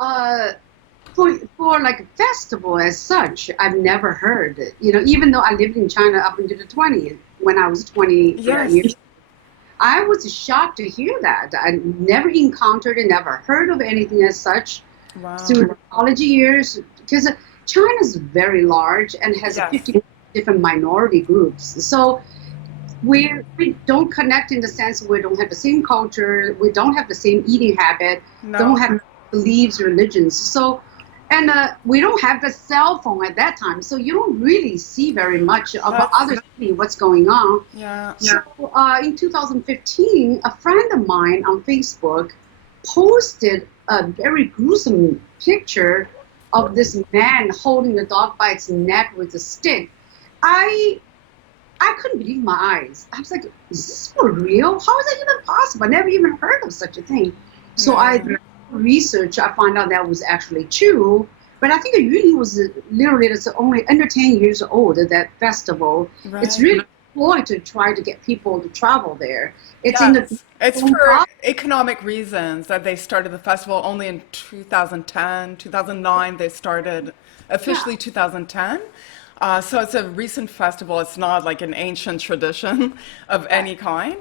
Uh, for like a festival as such, I've never heard. Even though I lived in China up until the 20s, when I was 20 Yes. years, I was shocked to hear that. I never encountered and never heard of anything as such through Wow. the college years, because China is very large and has Yes. 50 different minority groups. So we don't connect in the sense we don't have the same culture, we don't have the same eating habit, don't No. have beliefs, religions. So, and we don't have the cell phone at that time, so you don't really see very much of That's other city what's going on. yeah. So, in 2015, a friend of mine on Facebook posted a very gruesome picture of this man holding the dog by its neck with a stick. I I couldn't believe my eyes. I was like, is this for real? How is that even possible? I never even heard of such a thing. So I Yeah. did research. I found out that was actually true. But I think it really was literally it's only under 10 years old at that festival. It's Right. really ploy to try to get people to travel there. It's in the Yes. It's own for province. economic reasons that they started the festival only in 2010, 2009. They started Yeah. officially 2010. So it's a recent festival. It's not like an ancient tradition of Right. any kind.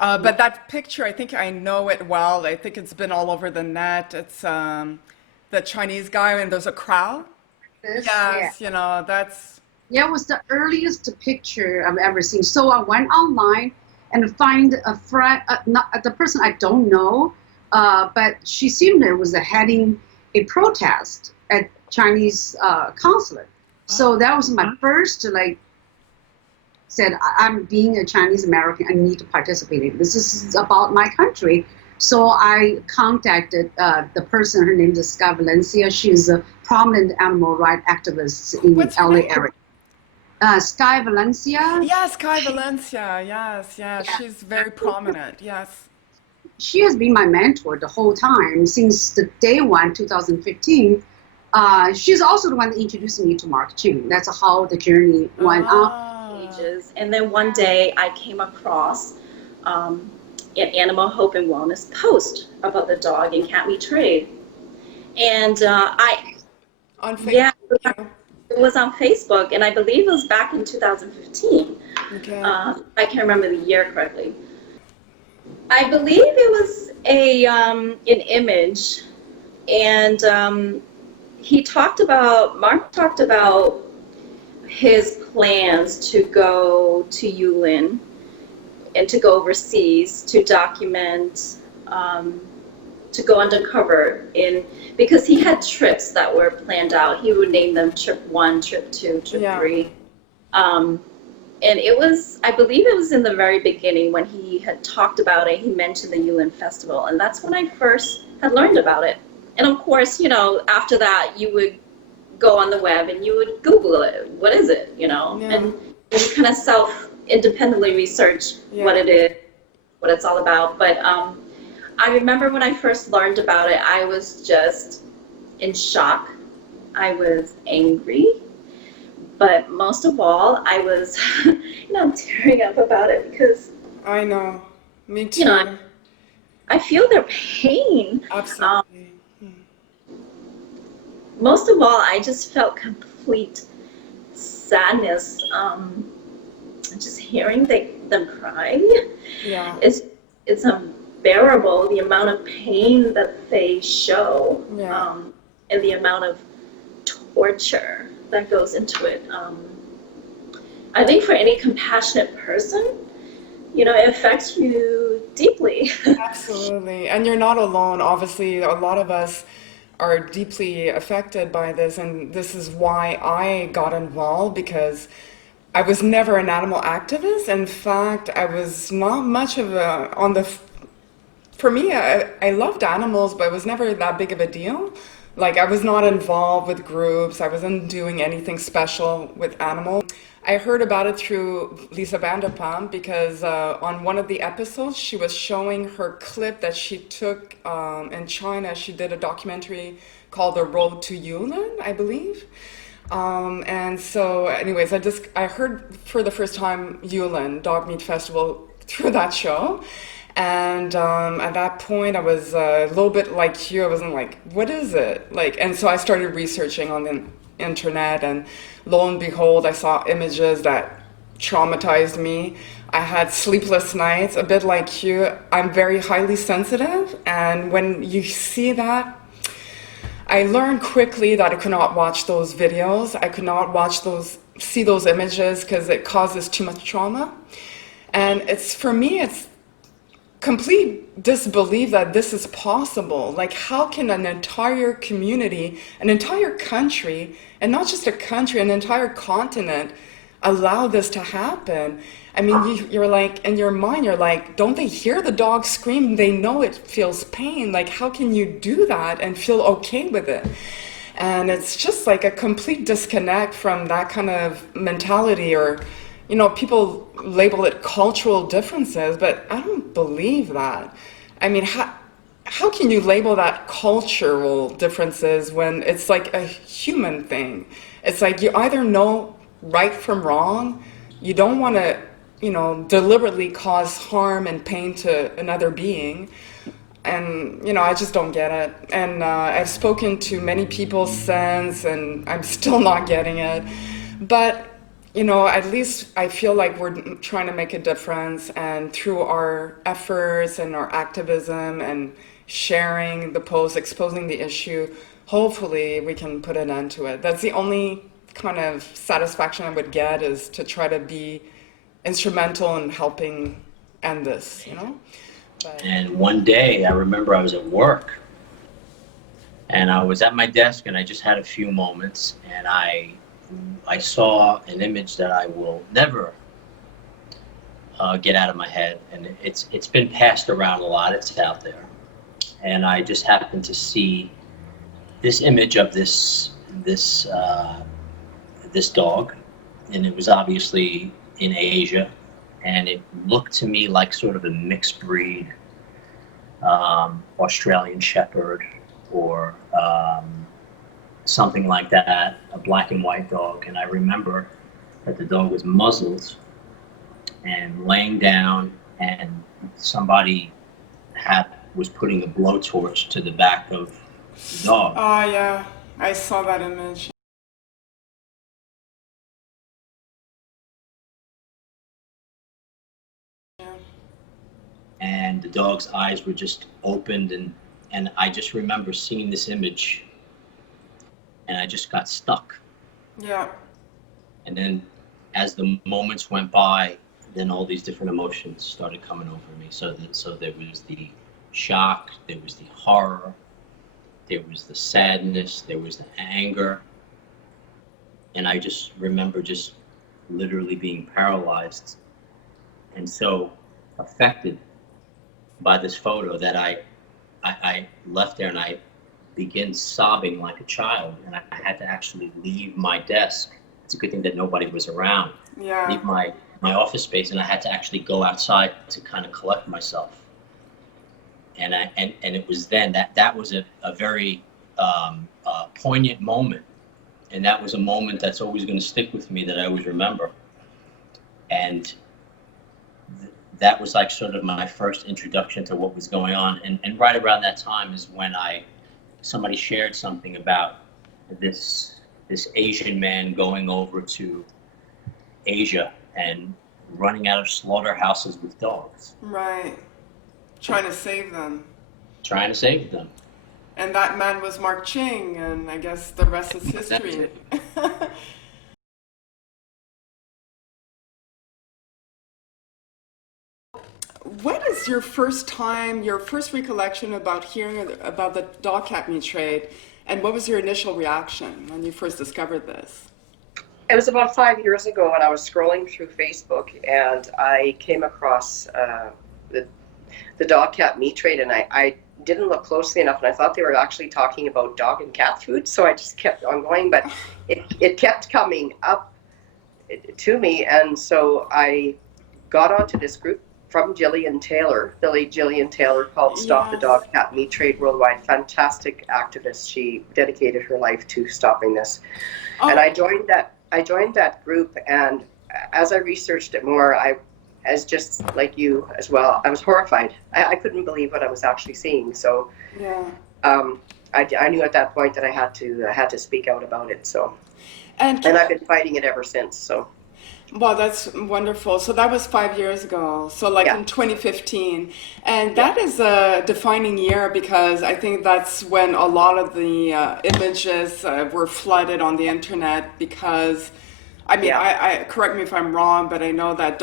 Yeah. But that picture, I think I know it well. I think it's been all over the net. It's the Chinese guy, and there's a crowd. Yeah. Yes, that's Yeah, it was the earliest picture I've ever seen. So I went online and find a friend, not the person I don't know, but she seemed it was heading a protest at Chinese consulate. So that was my first like said I'm being a Chinese American. I need to participate in this. This is about my country. So I contacted the person. Her name is Sky Valencia. She's a prominent animal rights activist in what's her LA name? area. Sky Valencia. Yes, Kai Valencia. Yes, yes. Yeah, She's very prominent. Yes. she has been my mentor the whole time since the day one, 2015. She's also the one that introduced me to Mark Chung. That's how the journey went on. Ah, Ages. And then one day I came across um, an Animal Hope and Wellness post about the dog and cat meat trade. And on yeah, Facebook. Yeah. it was on Facebook, and I believe it was back in 2015. Okay. I can't remember the year correctly. I believe it was an image, and Mark talked about his plans to go to Yulin and to go overseas to document, um, to go undercover in, because he had trips that were planned out. He would name them trip one, trip two, trip Yeah. three. Um, and it was, I believe it was in the very beginning when he had talked about it, he mentioned the Yulin Festival. And that's when I first had learned about it. And of course, after that, you would go on the web and you would Google it. What is it? Yeah. And you kind of independently research what Yeah. it is, what it's all about. But I remember when I first learned about it, I was just in shock. I was angry, but most of all, I was, tearing up about it because, I know. Me you know, too. I feel their pain. Um, Absolutely. Most of all, I just felt complete sadness. Just hearing them cry Yeah. is it's unbearable. The amount of pain that they show, Yeah. and the amount of torture that goes into it. I think for any compassionate person, it affects you deeply. Absolutely. And you're not alone. Obviously, a lot of us are deeply affected by this, and this is why I got involved because I was never an animal activist. In fact, I was not much of a on the for me, I loved animals, but it was never that big of a deal. Like, I was not involved with groups, I wasn't doing anything special with animals. I heard about it through Lisa Vanderpump because on one of the episodes, she was showing her clip that she took in China. She did a documentary called The Road to Yulin, I believe. And so, anyways, I heard for the first time Yulin Dog Meat Festival through that show. And at that point, I was a little bit like you. I wasn't like, what is it? Like, and so I started researching on the internet, and lo and behold, I saw images that traumatized me. I had sleepless nights, a bit like you. I'm very highly sensitive, and when you see that, I learned quickly that I could not watch those videos. I could not see those images because it causes too much trauma. And for me, it's complete disbelief that this is possible. Like, how can an entire community, an entire country, and not just a country, an entire continent, allow this to happen? I mean, you're like, in your mind, you're like, don't they hear the dog scream? They know it feels pain. Like, how can you do that and feel okay with it? And it's just like a complete disconnect from that kind of mentality, or, people label it cultural differences, but I don't believe that. I mean, how can you label that cultural differences when it's like a human thing? It's like you either know right from wrong, you don't want to, deliberately cause harm and pain to another being. And, I just don't get it. And I've spoken to many people since, and I'm still not getting it. But, at least I feel like we're trying to make a difference. And through our efforts and our activism and sharing the post, exposing the issue, hopefully we can put an end to it. That's the only kind of satisfaction I would get, is to try to be instrumental in helping end this, But, And one day I remember I was at work and I was at my desk and I just had a few moments, and I saw an image that I will never get out of my head, and it's been passed around a lot. It's out there, and I just happened to see this image of this dog, and it was obviously in Asia, and it looked to me like sort of a mixed breed Australian Shepherd, or something like that, a black and white dog. And I remember that the dog was muzzled and laying down, and somebody was putting a blowtorch to the back of the dog. oh, yeah, I saw that image. Yeah. And the dog's eyes were just opened, and I just remember seeing this image, and I just got stuck. Yeah. And then as the moments went by, then all these different emotions started coming over me. So there was the shock, there was the horror, there was the sadness, there was the anger. And I just remember just literally being paralyzed and so affected by this photo that I left there, and I began sobbing like a child, and I had to actually leave my desk. It's a good thing that nobody was around. Yeah. Leave my office space, and I had to actually go outside to kind of collect myself. And it was then that was a very poignant moment, and that was a moment that's always going to stick with me, that I always remember. And that was like sort of my first introduction to what was going on. And right around that time is when somebody shared something about this Asian man going over to Asia and running out of slaughterhouses with dogs. Right. Trying to save them. Trying to save them. And that man was Mark Ching, and I guess the rest is history. What is your first recollection about hearing about the dog cat meat trade, and what was your initial reaction when you first discovered this? It was about 5 years ago, and I was scrolling through Facebook, and I came across the dog cat meat trade, and I didn't look closely enough, and I thought they were actually talking about dog and cat food, so I just kept on going, but it kept coming up to me, and so I got onto this group from Gillian Taylor, the late Gillian Taylor, called Stop the Dog Cat Meat Trade Worldwide. Fantastic activist. She dedicated her life to stopping this. And I joined that group, and as I researched it more, as just like you as well, I was horrified. I couldn't believe what I was actually seeing. So Yeah. I knew at that point that I had to speak out about it. So, and I've been fighting it ever since. So. Well, that's wonderful. So that was 5 years ago. So like in 2015. And that is a defining year because I think that's when a lot of the images were flooded on the internet because, I mean, I correct me if I'm wrong, but I know that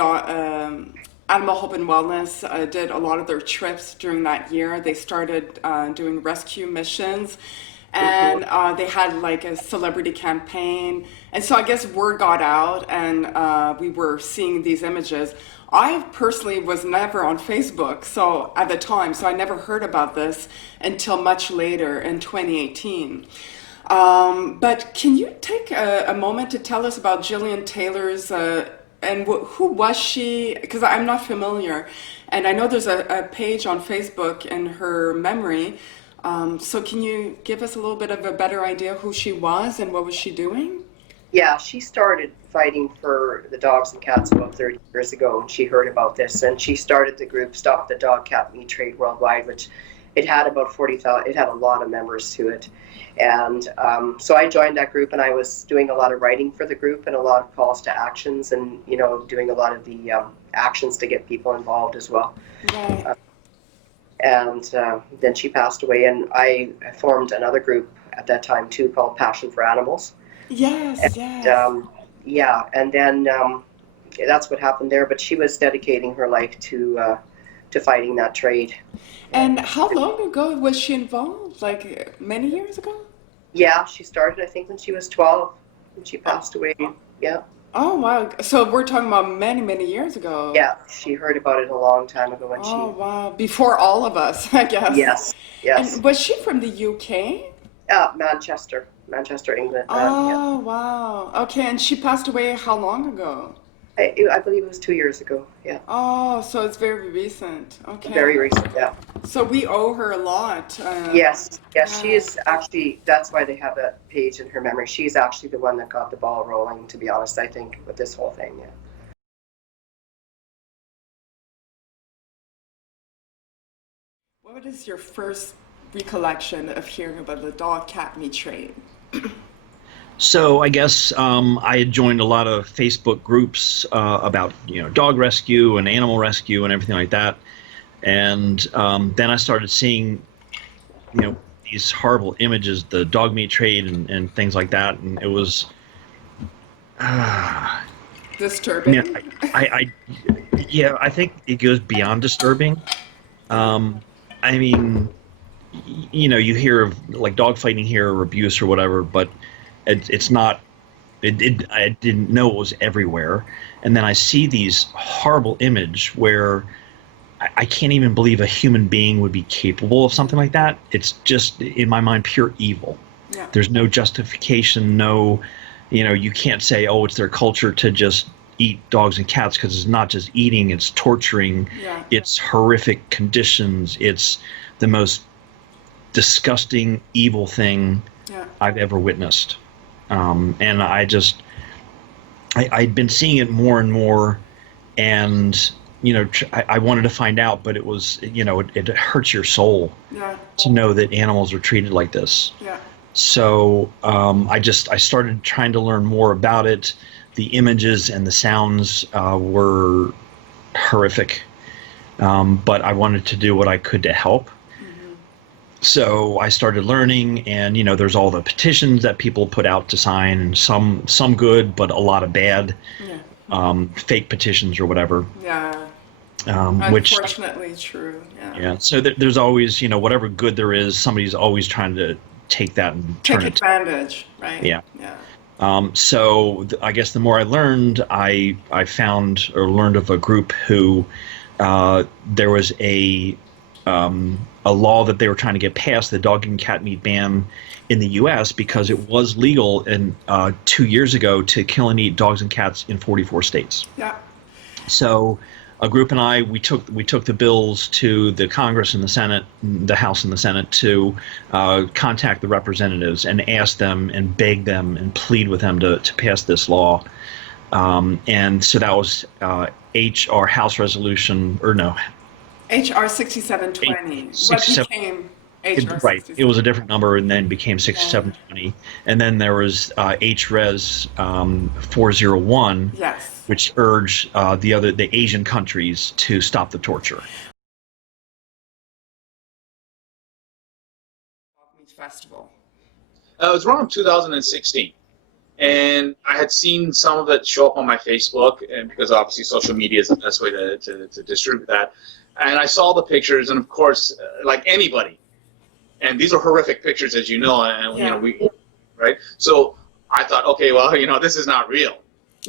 Animal Hope and Wellness did a lot of their trips during that year. They started doing rescue missions. And they had like a celebrity campaign. And so I guess word got out and we were seeing these images. I personally was never on Facebook so at the time, so I never heard about this until much later in 2018. But can you take a moment to tell us about Gillian Taylor's and who was she? Because I'm not familiar. And I know there's a page on Facebook in her memory. So can you give us a little bit of a better idea who she was and what was she doing? Yeah, she started fighting for the dogs and cats about 30 years ago when she heard about this, and she started the group Stop the Dog Cat Meat Trade Worldwide, which it had about 40,000. It had a lot of members to it, and so I joined that group, and I was doing a lot of writing for the group and a lot of calls to actions, and doing a lot of the actions to get people involved as well. Right. And then she passed away, and I formed another group at that time too called Passion for Animals. Yes, and, yes. And then that's what happened there. But she was dedicating her life to fighting that trade. And how long ago was she involved? Like many years ago? Yeah, she started I think when she was 12, and she passed away. Yeah. Oh wow! So we're talking about many, many years ago. Yeah, she heard about it a long time ago when wow! Before all of us, I guess. Yes. And was she from the UK? Manchester, England. Oh wow! Okay, and she passed away how long ago? I believe it was 2 years ago. Yeah. Oh, so it's very recent. Okay. Very recent. Yeah. So we owe her a lot. Yes. She is actually. That's why they have that page in her memory. She's actually the one that got the ball rolling. To be honest, I think with this whole thing. Yeah. What is your first recollection of hearing about the dog cat meat trade? So I guess I had joined a lot of Facebook groups about dog rescue and animal rescue and everything like that, and then I started seeing these horrible images, the dog meat trade and things like that, and it was disturbing. I think it goes beyond disturbing. I mean, you hear of like dog fighting here or abuse or whatever, but it's not. I didn't know it was everywhere, and then I see these horrible image where I can't even believe a human being would be capable of something like that. It's just in my mind pure evil. Yeah. There's no justification. No, you can't say, oh, it's their culture to just eat dogs and cats, because it's not just eating, it's torturing. Yeah. It's horrific conditions. It's the most disgusting, evil thing I've ever witnessed. And I'd been seeing it more and more, and I wanted to find out, but it was it hurts your soul to know that animals are treated like this. Yeah. So I started trying to learn more about it. The images and the sounds were horrific, but I wanted to do what I could to help. So I started learning, and there's all the petitions that people put out to sign, and some good, but a lot of bad, fake petitions or whatever. Yeah. Unfortunately, true. Yeah. Yeah. So there's always, whatever good there is, somebody's always trying to take that and turn it. Take advantage, right? Yeah. Yeah. So I guess the more I learned, I found or learned of a group who there was a law that they were trying to get passed, the dog and cat meat ban in the U.S., because it was legal 2 years ago to kill and eat dogs and cats in 44 states. Yeah. So a group and I, we took the bills to the Congress and the Senate, the House and the Senate, to contact the representatives and ask them and beg them and plead with them to pass this law. And so that was HR House Resolution, or no, HR 6720. What 67. became HR Right. It was a 67? different number and then became Yeah. 6720. And then there was HRES 401, Yes. which urged the Asian countries to stop the torture. Dog Meat Festival. It was around 2016. And I had seen some of it show up on my Facebook, and because obviously social media is the best way to distribute that. And I saw the pictures, and of course, like anybody, and these are horrific pictures, as you know, and Yeah. right? So I thought, okay, well, this is not real.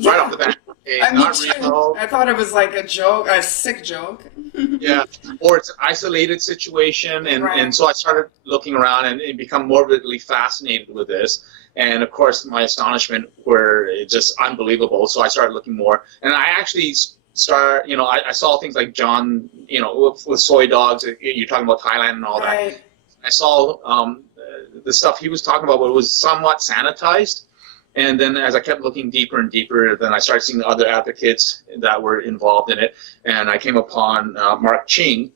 Right off the bat, it's not real. I thought it was like a joke, a sick joke. Yeah, or it's an isolated situation, and so I started looking around and become morbidly fascinated with this. And of course, my astonishment were just unbelievable. So I started looking more, and I actually I saw things like John, with soy dogs. You're talking about Thailand and all that. I saw the stuff he was talking about, but it was somewhat sanitized. And then as I kept looking deeper and deeper, then I started seeing other advocates that were involved in it. And I came upon Mark Ching,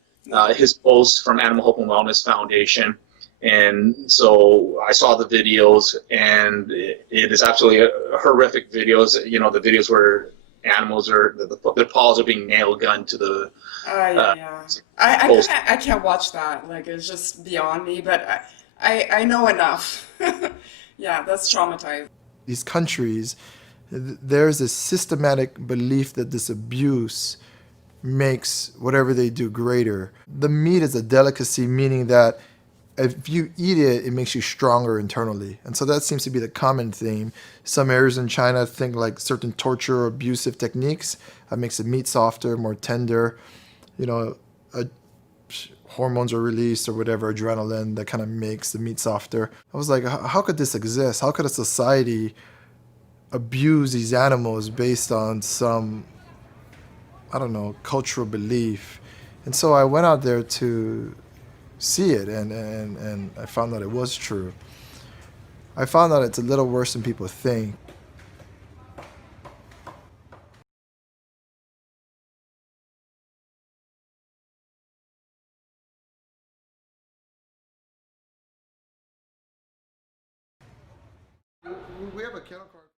his post from Animal Hope and Wellness Foundation. And so I saw the videos, and it is absolutely horrific videos. The videos where animals their paws are being nail gunned to the. Yeah. I can't watch that. Like, it's just beyond me. But I know enough. Yeah, that's traumatizing. These countries, there's a systematic belief that this abuse makes whatever they do greater. The meat is a delicacy, meaning that if you eat it, it makes you stronger internally. And so that seems to be the common theme. Some areas in China think like certain torture or abusive techniques makes the meat softer, more tender. Hormones are released or whatever, adrenaline, that kind of makes the meat softer. I was like, how could this exist? How could a society abuse these animals based on some, I don't know, cultural belief? And so I went out there to see it, and I found that it was true. I found out it's a little worse than people think. We have a kennel card.